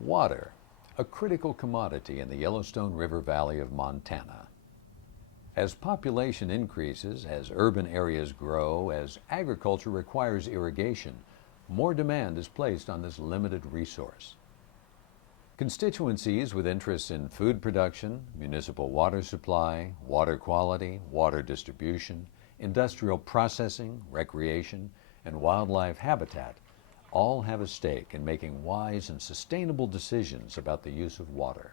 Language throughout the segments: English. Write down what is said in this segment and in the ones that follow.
Water, a critical commodity in the Yellowstone River Valley of Montana. As population increases, as urban areas grow, as agriculture requires irrigation, more demand is placed on this limited resource. Constituencies with interests in food production, municipal water supply, water quality, water distribution, industrial processing, recreation, and wildlife habitat all have a stake in making wise and sustainable decisions about the use of water.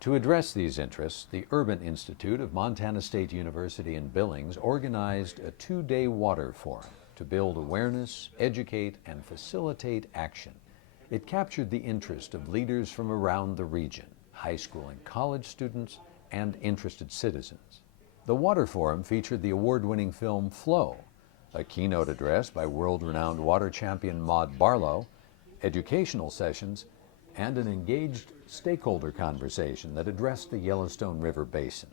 To address these interests, the Urban Institute of Montana State University in Billings organized a two-day water forum to build awareness, educate, and facilitate action. It captured the interest of leaders from around the region, high school and college students, and interested citizens. The water forum featured the award-winning film Flow, a keynote address by world-renowned water champion Maud Barlow, educational sessions, and an engaged stakeholder conversation that addressed the Yellowstone River Basin.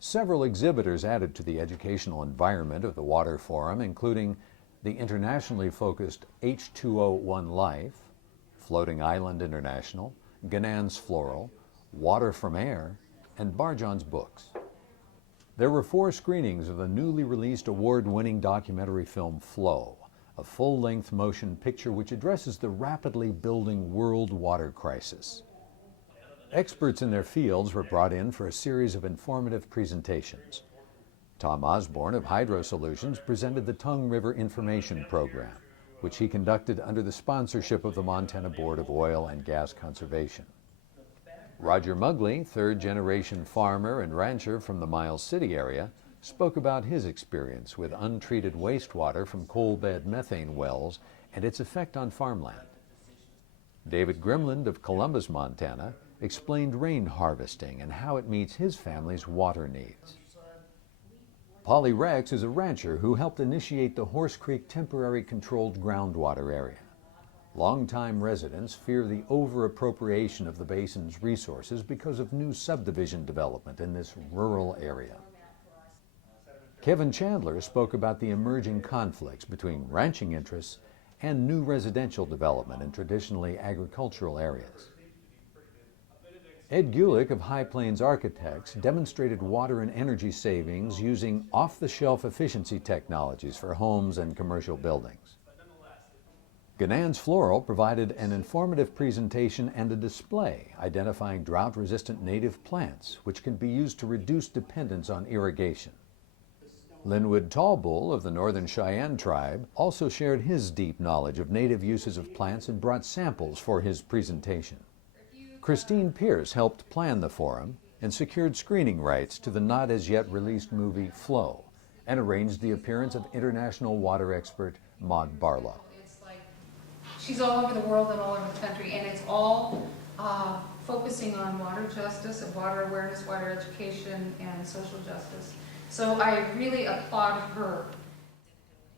Several exhibitors added to the educational environment of the Water Forum, including the internationally focused H2O1 Life, Floating Island International, Ganan's Floral, Water from Air, and Barjon's Books. There were 4 screenings of the newly released award-winning documentary film Flow, a full-length motion picture which addresses the rapidly building world water crisis. Experts in their fields were brought in for a series of informative presentations. Tom Osborne of Hydro Solutions presented the Tongue River Information Program, which he conducted under the sponsorship of the Montana Board of Oil and Gas Conservation. Roger Mugley, third-generation farmer and rancher from the Miles City area, spoke about his experience with untreated wastewater from coal bed methane wells and its effect on farmland. David Grimland of Columbus, Montana, explained rain harvesting and how it meets his family's water needs. Polly Rex is a rancher who helped initiate the Horse Creek Temporary Controlled Groundwater Area. Longtime residents fear the over-appropriation of the basin's resources because of new subdivision development in this rural area. Kevin Chandler spoke about the emerging conflicts between ranching interests and new residential development in traditionally agricultural areas. Ed Gulick of High Plains Architects demonstrated water and energy savings using off-the-shelf efficiency technologies for homes and commercial buildings. Ganan's Floral provided an informative presentation and a display identifying drought-resistant native plants which can be used to reduce dependence on irrigation. Linwood Tallbull of the Northern Cheyenne tribe also shared his deep knowledge of native uses of plants and brought samples for his presentation. Christine Pierce helped plan the forum and secured screening rights to the not-as-yet-released movie Flow and arranged the appearance of international water expert Maud Barlow. She's all over the world and all over the country, and it's all focusing on water justice and water awareness, water education, and social justice. So I really applaud her.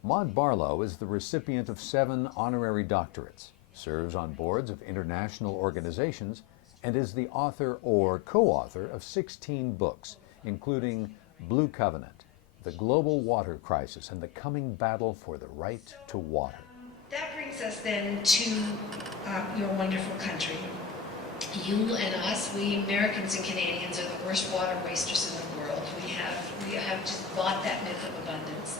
Maud Barlow is the recipient of 7 honorary doctorates, serves on boards of international organizations, and is the author or co-author of 16 books, including Blue Covenant, The Global Water Crisis and the Coming Battle for the Right to Water. That brings us then to your wonderful country. You and us, we Americans and Canadians, are the worst water wasters in the world. We have just bought that myth of abundance.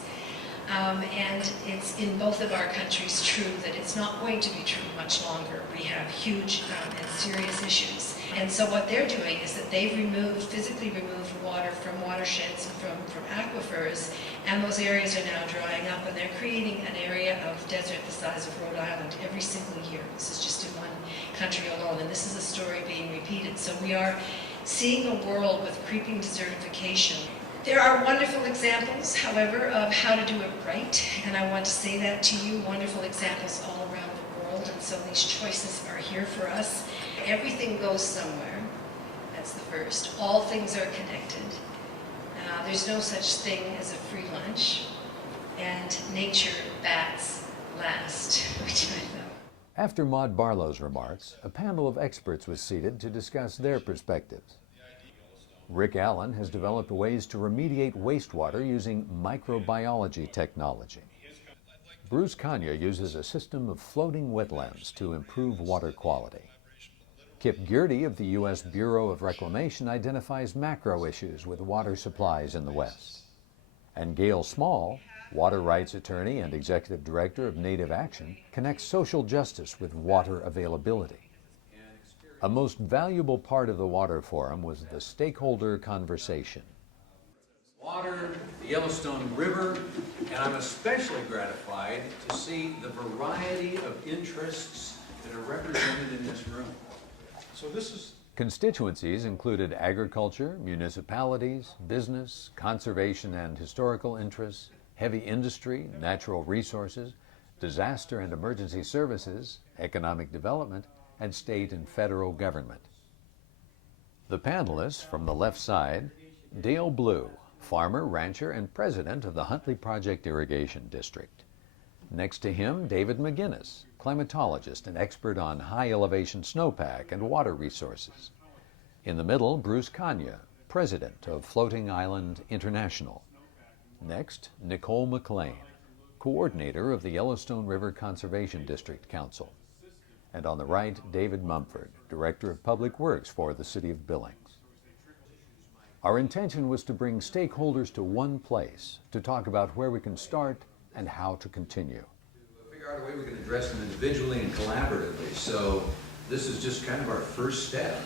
And it's in both of our countries true that it's not going to be true much longer. We have huge and serious issues. And so what they're doing is that they've physically removed water from watersheds and from aquifers, and those areas are now drying up, and they're creating an area of desert the size of Rhode Island every single year. This is just in one country alone, and this is a story being repeated. So we are seeing a world with creeping desertification. There are wonderful examples, however, of how to do it right, and I want to say that to you, wonderful examples all around the world, and so these choices are here for us. Everything goes somewhere, that's the first. All things are connected. There's no such thing as a free lunch, and nature bats last, which I love. After Maud Barlow's remarks, a panel of experts was seated to discuss their perspectives. Rick Allen has developed ways to remediate wastewater using microbiology technology. Bruce Kanya uses a system of floating wetlands to improve water quality. Kip Geardy of the U.S. Bureau of Reclamation identifies macro issues with water supplies in the West. And Gail Small, water rights attorney and executive director of Native Action, connects social justice with water availability. A most valuable part of the Water Forum was the stakeholder conversation. Water, the Yellowstone River, and I'm especially gratified to see the variety of interests that are represented in this room. So this is Constituencies included agriculture, municipalities, business, conservation and historical interests, heavy industry, natural resources, disaster and emergency services, economic development, and state and federal government. The panelists from the left side, Dale Blue, farmer, rancher, and president of the Huntley Project Irrigation District. Next to him, David McGinnis, climatologist and expert on high-elevation snowpack and water resources. In the middle, Bruce Kanya, president of Floating Island International. Next, Nicole McLean, coordinator of the Yellowstone River Conservation District Council. And on the right, David Mumford, director of Public Works for the City of Billings. Our intention was to bring stakeholders to one place to talk about where we can start and how to continue. figure out a way we can address them individually and collaboratively. So this is just kind of our first step.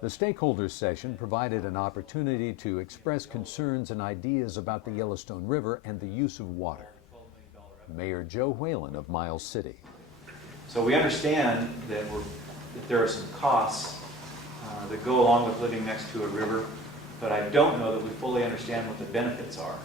The stakeholders session provided an opportunity to express concerns and ideas about the Yellowstone River and the use of water. Mayor Joe Whalen of Miles City. So we understand that there are some costs that go along with living next to a river, but I don't know that we fully understand what the benefits are.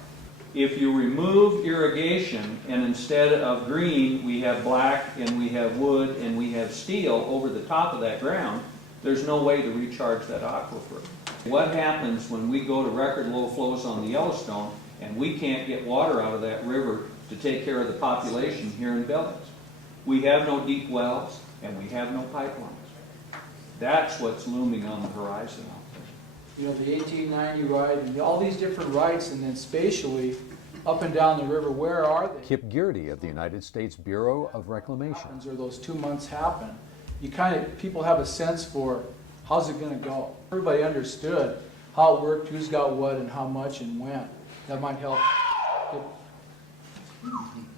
If you remove irrigation and instead of green we have black and we have wood and we have steel over the top of that ground, there's no way to recharge that aquifer. What happens when we go to record low flows on the Yellowstone and we can't get water out of that river to take care of the population here in Billings? We have no deep wells and we have no pipelines. That's what's looming on the horizon out there. You know, the 1890 ride, and all these different rights, and then spatially, up and down the river, where are they? Kip Geardy of the United States Bureau of Reclamation. Or those 2 months happen. You kind of, people have a sense for how's it going to go. Everybody understood how it worked, who's got what, and how much, and when. That might help.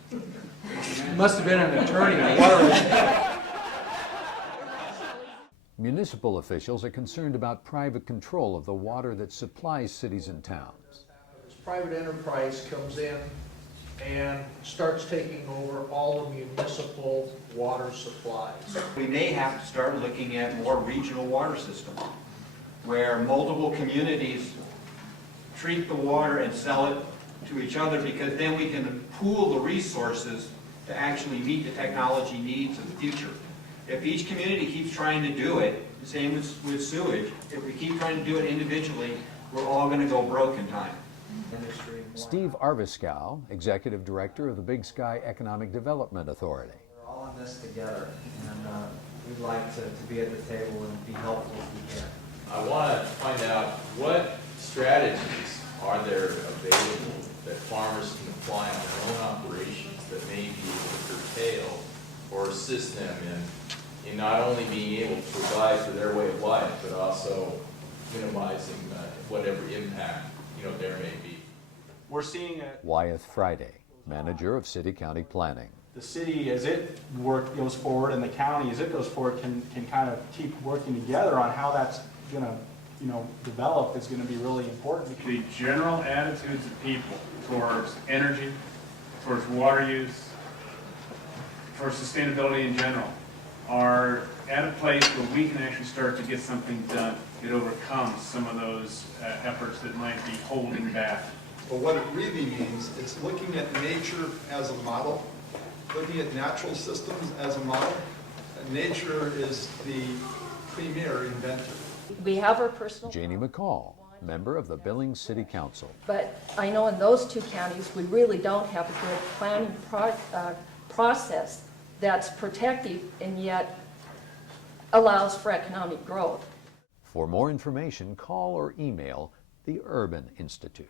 You must have been an attorney. Municipal officials are concerned about private control of the water that supplies cities and towns. This private enterprise comes in and starts taking over all the municipal water supplies. We may have to start looking at more regional water systems where multiple communities treat the water and sell it to each other, because then we can pool the resources to actually meet the technology needs of the future. If each community keeps trying to do it, the same with sewage, if we keep trying to do it individually, we're all going to go broke in time. Steve Arviskow, Executive Director of the Big Sky Economic Development Authority. We're all in this together, and we'd like to be at the table and be helpful if we can. I want to find out what strategies are there available that farmers can apply in their own operations that may be able to curtail or assist them in not only being able to provide for their way of life, but also minimizing whatever impact there may be. We're seeing it. Wyeth Friday, Manager of City County Planning. The city, as it goes forward, and the county, as it goes forward, can kind of keep working together on how that's going to develop is going to be really important. The general attitudes of people towards energy, towards water use, towards sustainability in general, are at a place where we can actually start to get something done. It overcomes some of those efforts that might be holding back. But what it really means is looking at nature as a model, looking at natural systems as a model. And nature is the premier inventor. We have our personal... Janie McCall, member of the Billings City Council. But I know in those two counties, we really don't have a good planning process that's protective and yet allows for economic growth. For more information, call or email the Urban Institute.